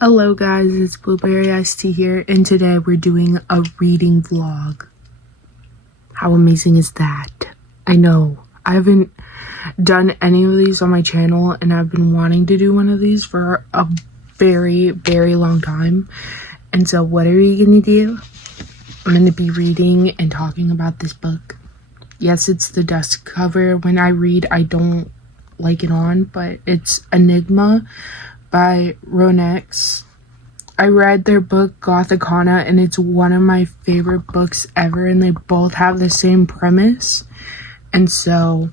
Hello guys, it's Blueberry Iced Tea here, and today we're doing a reading vlog. How amazing is that? I know, I haven't done any of these on my channel, and I've been wanting to do one of these for a very, very long time. And so what are we gonna do? I'm gonna be reading and talking about this book. Yes, it's the desk cover. When I read, I don't like it on, but it's Enigma by RuNyx. I read their book Gothicana, and it's one of my favorite books ever, and they both have the same premise. And so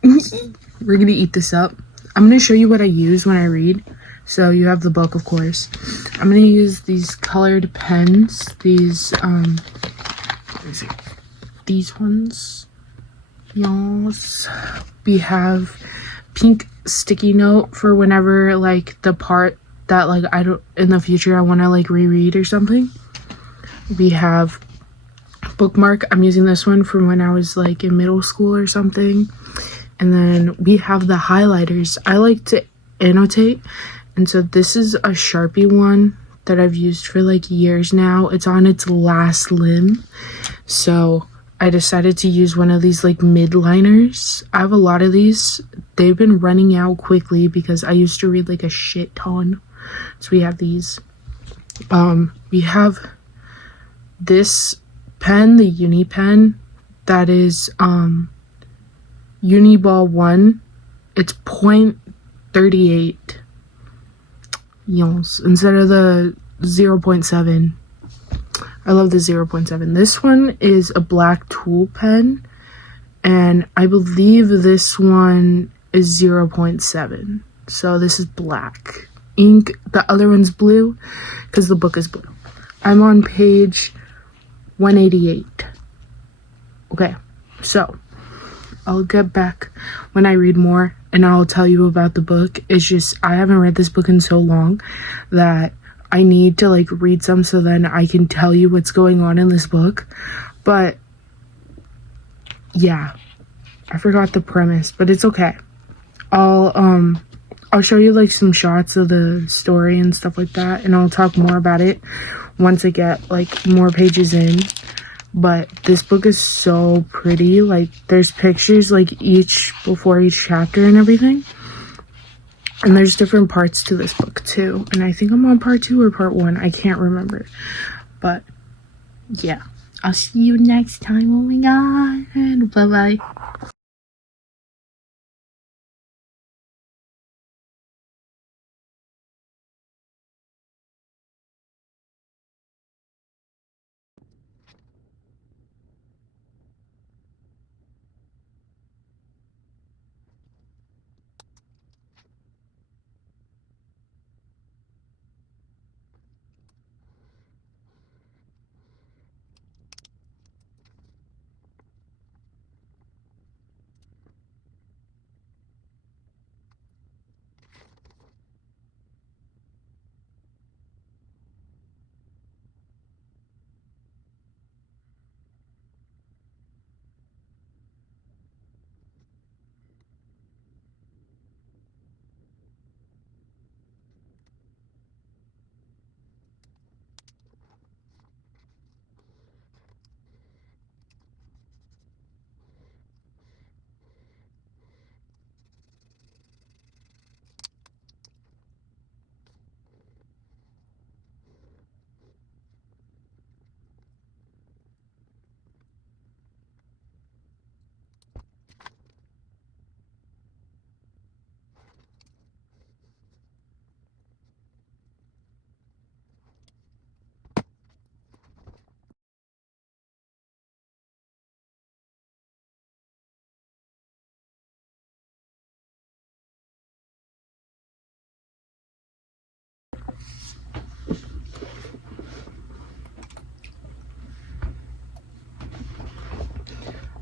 we're gonna eat this up. I'm gonna show you what I use when I read. So you have the book, of course. I'm gonna use these colored pens, these ones. Yes. We have pink sticky note for whenever, like, the part that, like, I don't, in the future I want to, like, reread or something. We have bookmark. I'm using this one from when I was, like, in middle school or something. And then we have the highlighters. I like to annotate, and so this is a Sharpie one that I've used for, like, years now. It's on its last limb, so I decided to use one of these, like, mid-liners. I have a lot of these. They've been running out quickly because I used to read, like, a shit ton. So we have these. We have this pen, the Uni pen, that is Uniball 1. It's 0.38. Yes, instead of the 0.7. I love the 0.7. This one is a black tool pen, and I believe this one is 0.7. So this is black ink. The other one's blue because the book is blue. I'm on page 188. Okay, so I'll get back when I read more and I'll tell you about the book. It's just I haven't read this book in so long that I need to, like, read some so then I can tell you what's going on in this book. But yeah, I forgot the premise, but it's okay. I'll show you, like, some shots of the story and stuff like that, and I'll talk more about it once I get, like, more pages in. But this book is so pretty. Like, there's pictures, like, before each chapter and everything. And there's different parts to this book too. And I think I'm on part 2 or part 1. I can't remember. But yeah, I'll see you next time. Oh my god. Bye bye.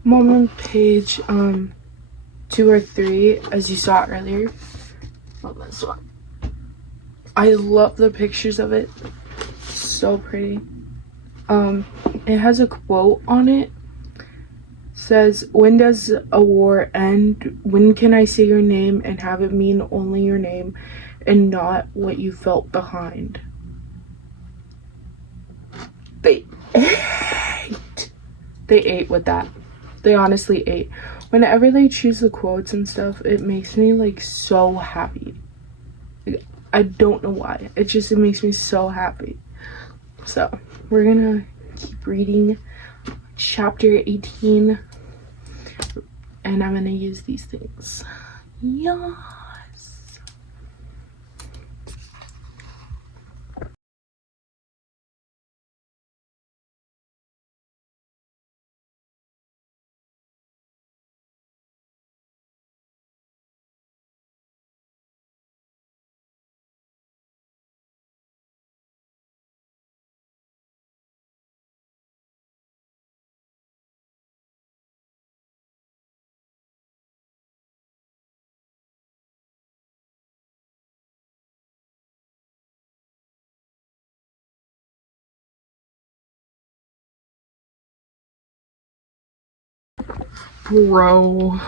I'm on page 2 or 3, as you saw earlier. Love this one. I love the pictures of it. So pretty. It has a quote on it. Says, "When does a war end? When can I say your name and have it mean only your name? and not what you felt behind. They ate with that. They honestly ate. Whenever they choose the quotes and stuff, it makes me like so happy. Like, I don't know why. It makes me so happy. So we're gonna keep reading chapter 18, and I'm gonna use these things. Yes. Bro,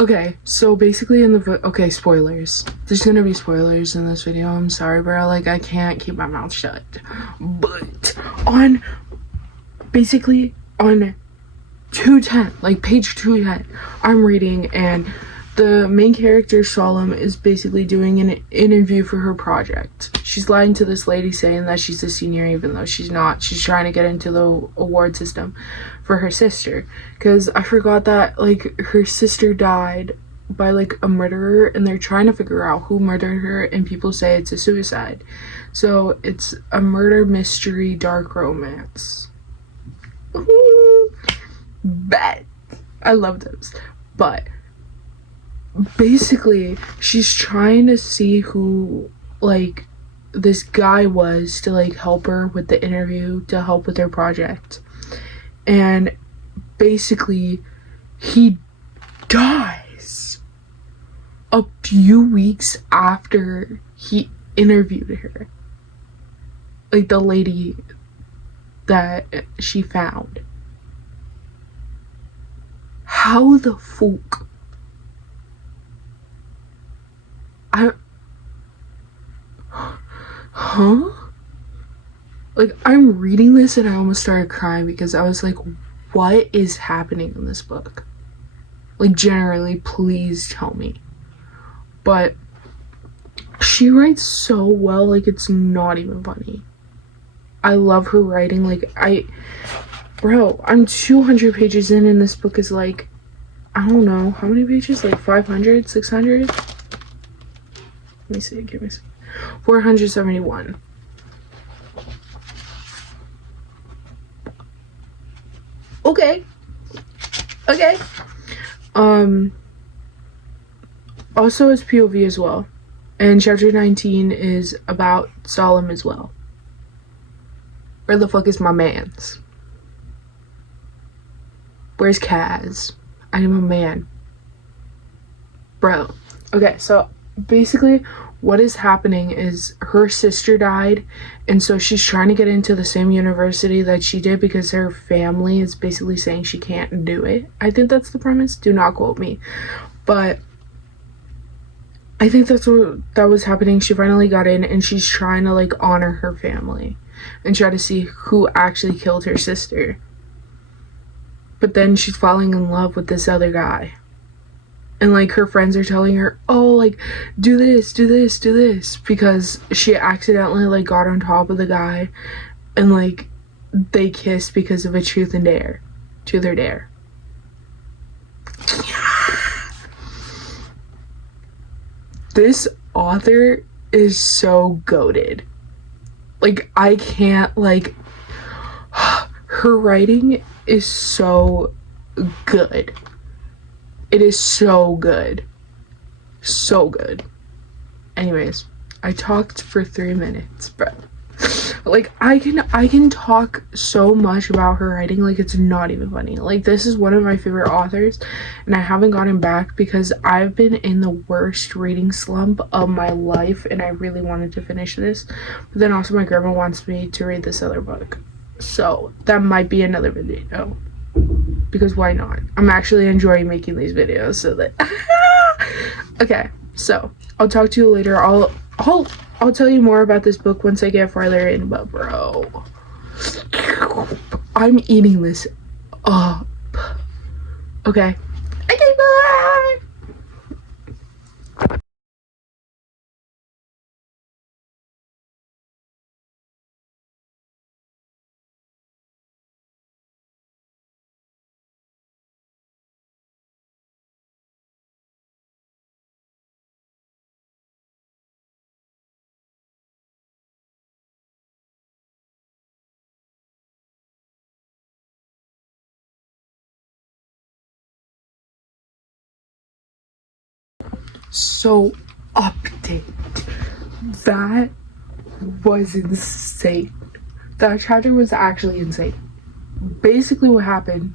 okay, so basically in the okay, spoilers. There's gonna be spoilers in this video. I'm sorry, bro. Like, I can't keep my mouth shut. But on 210, like page 210, I'm reading, and the main character, Solemn, is basically doing an interview for her project. She's lying to this lady saying that she's a senior even though she's not. She's trying to get into the award system for her sister. Because I forgot that, like, her sister died by, like, a murderer, and they're trying to figure out who murdered her, and people say it's a suicide. So it's a murder mystery dark romance. Bet. I love those. But basically, she's trying to see who, like, this guy was to, like, help her with the interview, to help with her project. And basically, he dies a few weeks after he interviewed her. Like, the lady that she found. How the fuck? Huh? Like, I'm reading this and I almost started crying because I was like, what is happening in this book? Like, generally, please tell me. But she writes so well, like, it's not even funny. I love her writing. Like, bro, I'm 200 pages in and this book is like, I don't know, how many pages? Like 500, 600? Let me see, give me some. 471. Okay. Also it's POV as well. And chapter 19 is about Solemn as well. Where the fuck is my mans? Where's Kaz? I am a man. Bro. Okay, so basically what is happening is her sister died, and so she's trying to get into the same university that she did because her family is basically saying she can't do it. I think that's the premise. Do not quote me. But I think that's what that was happening. She finally got in and she's trying to, like, honor her family and try to see who actually killed her sister. But then she's falling in love with this other guy. And, like, her friends are telling her, oh, like, do this, because she accidentally, like, got on top of the guy, and, like, they kissed because of a truth or dare. This author is so goated. Like, I can't, like, her writing is so good. It is so good. So good. Anyways, I talked for 3 minutes, but like, I can talk so much about her writing, like, it's not even funny. Like, this is one of my favorite authors, and I haven't gotten back because I've been in the worst reading slump of my life, and I really wanted to finish this. But then also my grandma wants me to read this other book, so that might be another video. because why not? I'm actually enjoying making these videos, so that okay, so I'll talk to you later. I'll tell you more about this book once I get farther in, but bro, I'm eating this up. Okay, bye. So, update. That was insane. That chapter was actually insane. Basically, what happened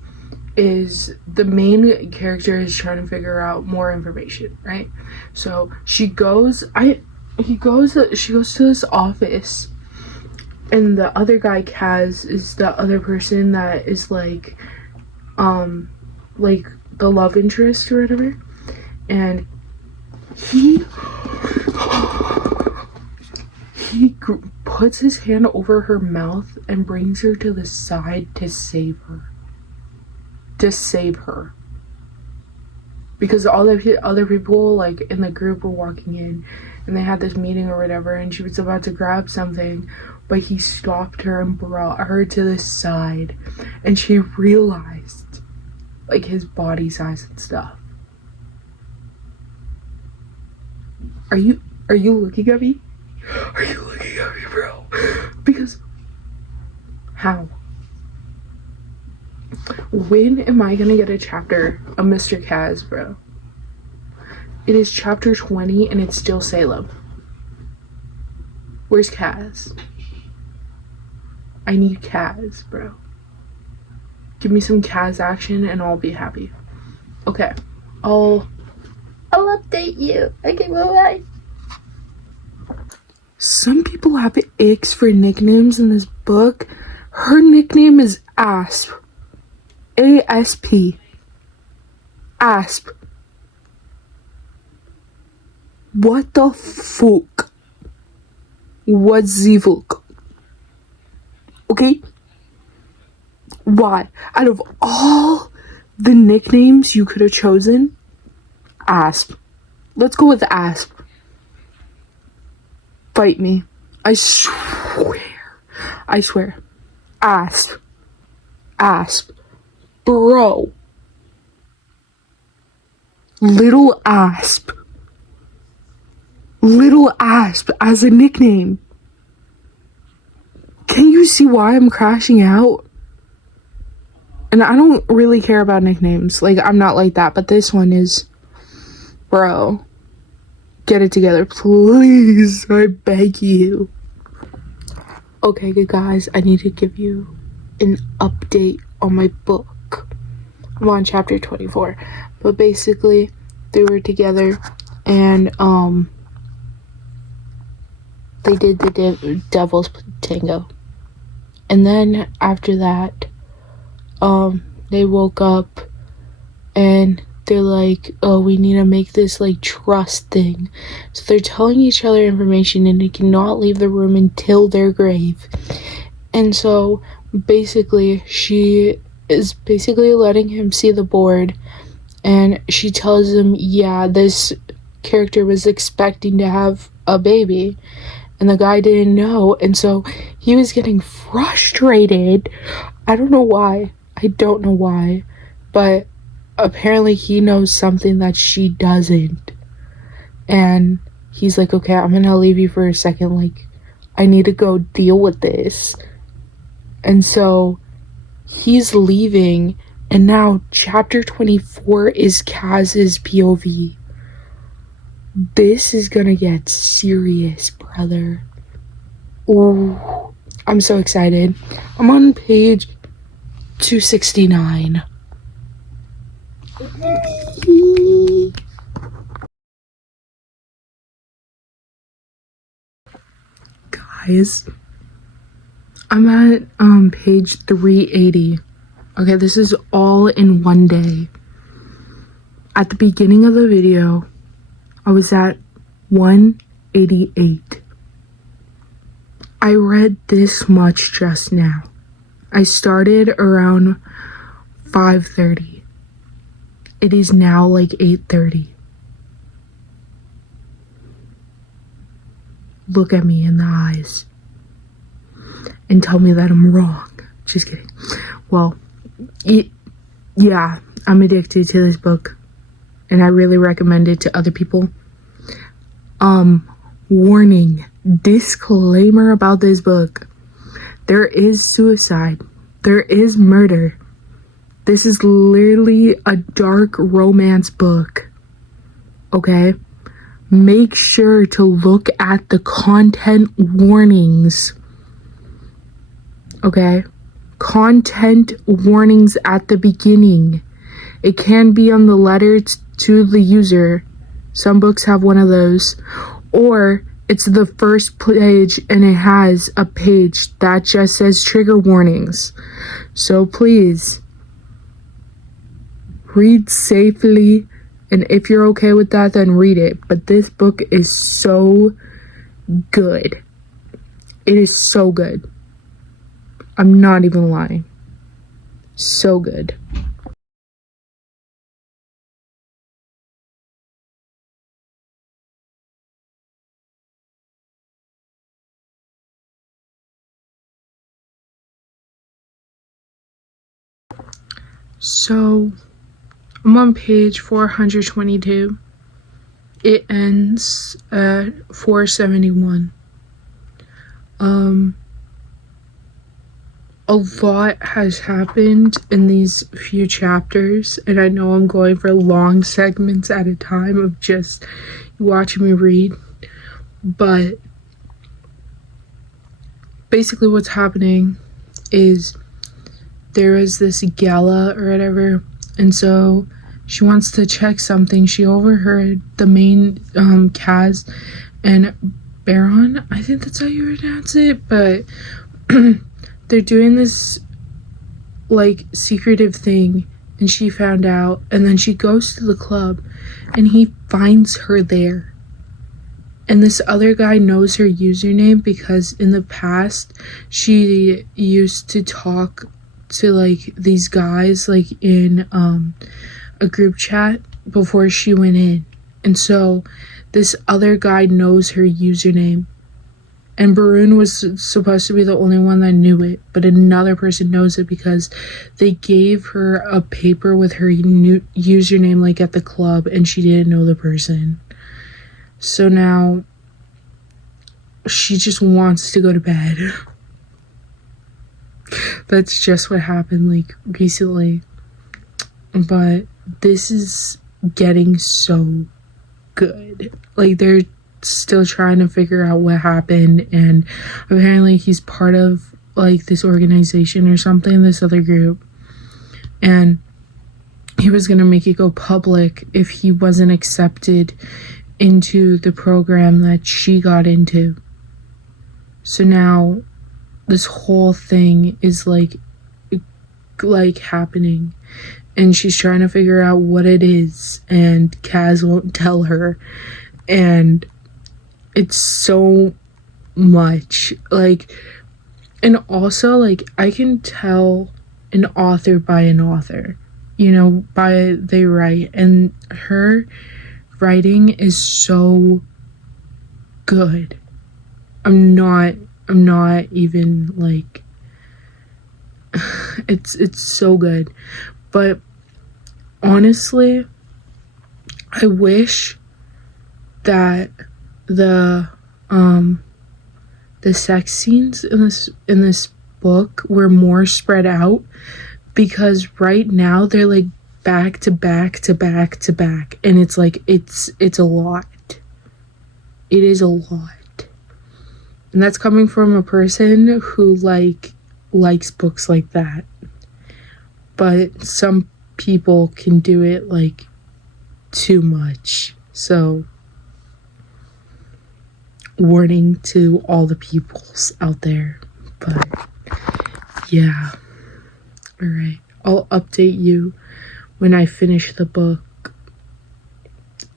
is the main character is trying to figure out more information, right? So she goes to this office, and the other guy, Kaz, is the other person that is like the love interest or whatever, and he puts his hand over her mouth and brings her to the side to save her because all the other people like in the group were walking in and they had this meeting or whatever, and she was about to grab something, but he stopped her and brought her to the side, and she realized like his body size and stuff. Are you looking at me? Are you looking at me, bro? Because how? When am I gonna get a chapter of Mr. Kaz, bro? It is chapter 20 and it's still Salem. Where's Kaz? I need Kaz, bro. Give me some Kaz action and I'll be happy. Okay, I'll update you. Okay, bye. Some people have icks for nicknames in this book. Her nickname is Asp. A-S-P. Asp. What the fuck? What's the fuck? Okay? Why? Out of all the nicknames you could have chosen, Asp. Let's go with Asp. Fight me. I swear. Asp. Bro. Little Asp as a nickname. Can you see why I'm crashing out? And I don't really care about nicknames. Like, I'm not like that, but this one is, bro. Get it together, please. I beg you. Okay, good guys, I need to give you an update on my book. I'm on chapter 24. But basically, they were together and they did the devil's tango. And then after that, they woke up and they're like, oh, we need to make this like trust thing. So they're telling each other information and they cannot leave the room until their grave. And so basically she is basically letting him see the board, and she tells him, yeah, this character was expecting to have a baby and the guy didn't know, and so he was getting frustrated. I don't know why, but apparently he knows something that she doesn't, and he's like, okay, I'm gonna leave you for a second, like, I need to go deal with this. And so he's leaving, and now chapter 24 is Kaz's POV. This is gonna get serious, brother. Ooh, I'm so excited. I'm on page 269. Guys, I'm at page 380. Okay, this is all in one day. At the beginning of the video, I was at 188. I read this much just now. I started around 5:30. It is now like 8:30. Look at me in the eyes and tell me that I'm wrong. Just kidding. Well, yeah, I'm addicted to this book and I really recommend it to other people. Warning, disclaimer about this book. There is suicide. There is murder. This is literally a dark romance book. Okay? Make sure to look at the content warnings. Okay? Content warnings at the beginning. It can be on the letter to the user. Some books have one of those. Or it's the first page and it has a page that just says trigger warnings. So please, read safely. And if you're okay with that, then read it. But this book is so good. It is so good. I'm not even lying. So good. So, I'm on page 422. It ends at 471. A lot has happened in these few chapters, and I know I'm going for long segments at a time of just watching me read, but basically what's happening is there is this gala or whatever, and so she wants to check something. She overheard the main Kaz and Baron, I think that's how you pronounce it, but they're doing this like secretive thing, and she found out, and then she goes to the club and he finds her there. And this other guy knows her username because in the past she used to talk to like these guys like in a group chat before she went in. And so this other guy knows her username. And Barun was supposed to be the only one that knew it, but another person knows it because they gave her a paper with her new username like at the club, and she didn't know the person. So now she just wants to go to bed. That's just what happened like recently. But this is getting so good. Like they're still trying to figure out what happened, and apparently he's part of like this organization or something, this other group, and he was gonna make it go public if he wasn't accepted into the program that she got into. So now this whole thing is like happening, and she's trying to figure out what it is, and Kaz won't tell her, and it's so much like, and also like I can tell an author by an author, you know, by they write, and her writing is so good. I'm not even like it's so good. But honestly, I wish that the sex scenes in this book were more spread out, because right now they're like back to back to back to back, and it's like it's a lot. It is a lot. And that's coming from a person who likes books like that. But some people can do it like too much. So warning to all the peoples out there. But yeah. All right. I'll update you when I finish the book,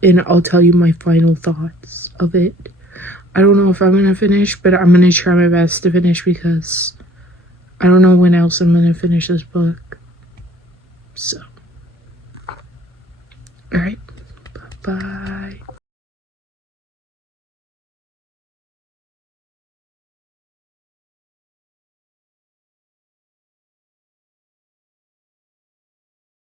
and I'll tell you my final thoughts of it. I don't know if I'm gonna finish, but I'm gonna try my best to finish because I don't know when else I'm gonna finish this book. So, alright, bye-bye.